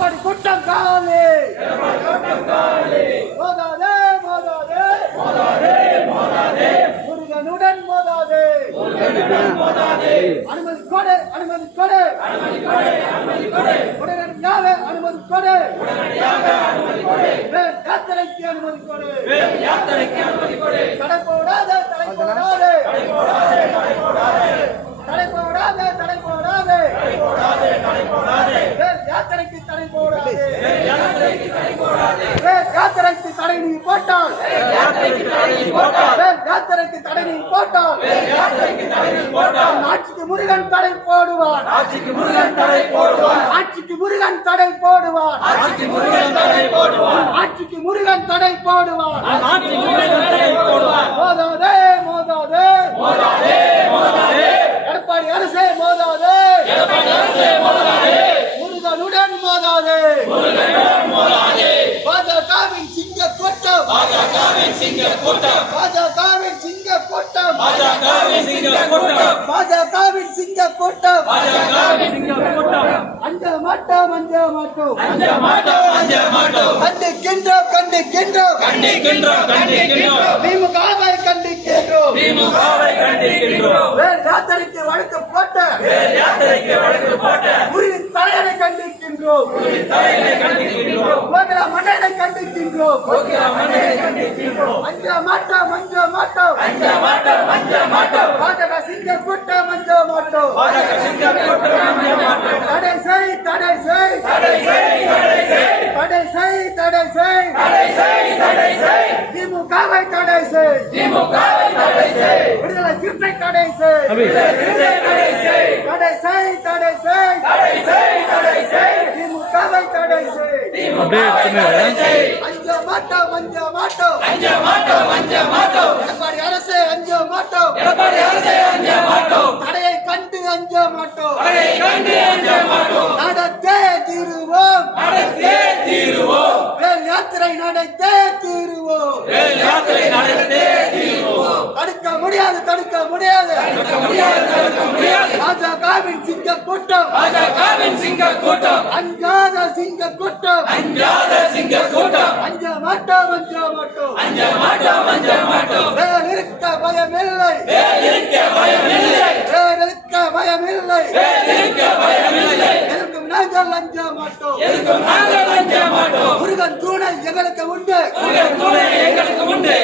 எடப்பாடி கூட்டம் காலி எடப்பாடி கூட்டம் காலி மோதாதே மோதாதே. மோதாதே மோதாதே முருகனுடன் மோதாதே. முருகனுடன் மோதாதே அனுமதி கொடு அனுமதி கொடு. அனுமதி கொடு அனுமதி கொடு. உடனடியாக அனுமதி யாத்திரைக்கு அனுமதி கொடு யாத்திரைக்கு அனுமதி கொடு. யாத்திரைக்கு தடை போடாதே. வேல் யாத்திரைக்கு தடை நீ போட்டால். வேல் யாத்திரைக்கு தடை நீ போட்டால். ஆட்சிக்கு முருகன் தடை போடுவான். ஆட்சிக்கு முருகன் தடை போடுவான். ஆட்சிக்கு முருகன் தடை போடுவான். ஆட்சிக்கு முருகன் தடை போடுவான். ஆட்சிக்கு முருகன் தடை போடுவான் ஆட்சிக்கு முருகன் தடை சிங்க கூட்டம். பாஜகவின் சிங்க கூட்டம். பாஜகவின் சிங்க கூட்டம். பாஜகவின் சிங்க கூட்டம். பாஜகவின் சிங்க கூட்டம். அந்த மாட்டோம் அந்த மாட்டோம். அந்த மாட்டோம் கண்டிக்கின்றோம் அஞ்ச மாட்டோம் அஞ்ச மாட்டோம் அஞ்ச மாட்டோம் அஞ்ச மாட்டோம் பாஜக சிங்க கூட்டம் அஞ்ச மாட்டோம் பாஜக சிங்க கூட்டம் அஞ்ச மாட்டோம் தடை செய் தடை செய். தடை செய் தடை செய். தடை செய் தடை செய். தடை செய் தடை செய். திமுகவை தடை செய். திமுகவை தடை செய். விடுதலை சிறுத்தை தடை செய். விடுதலை தடை செய் தடை செய். தடை செய் தடை செய் தடை செய் திமுகவை தடை செய் அஞ்ச மாட்டோம் அஞ்ச மாட்டோம் அஞ்ச மாட்டோம் அஞ்ச மாட்டோம் எடப்பாடி அரசே அஞ்ச மாட்டோம் எடப்பாடி அரசே அஞ்ச மாட்டோம் தடையை கண்டு அஞ்ச மாட்டோம் தடை கண்டு அஞ்ச மாட்டோம் நடத்தே தீருவோம். நடத்தே தீருவோம். வேல் யாத்திரை நடத்தே தீருவோம். வேல் யாத்திரை நடத்தே தீருவோம். தடுக்க முடியாது தடுக்க முடியாது. தடுக்க முடியாது தடுக்க முடியாது. பாஜகவின் சிங்க கூட்டம். பாஜகவின் சிங்க கூட்டம். அஞ்சாத சிங்க கூட்டம் அஞ்சாத சிங்க கூட்டம் அஞ்ச மாட்டோம் அஞ்ச மாட்டோம் அஞ்ச மாட்டோம். அஞ்ச மாட்டோம் வேல் இருக்க பயமில்லை. வேல் இருக்க பயமில்லை. வேல் இருக்க பயமில்லை. வேல் இருக்க பயமில்லை. எதற்கும் நாங்கள் அஞ்ச மாட்டோம். எதுக்கும் நாங்கள் அஞ்ச மாட்டோம். முருகன் துணை எங்களுக்கு உண்டு. உங்கள் துணை எங்களுக்கு உண்டு.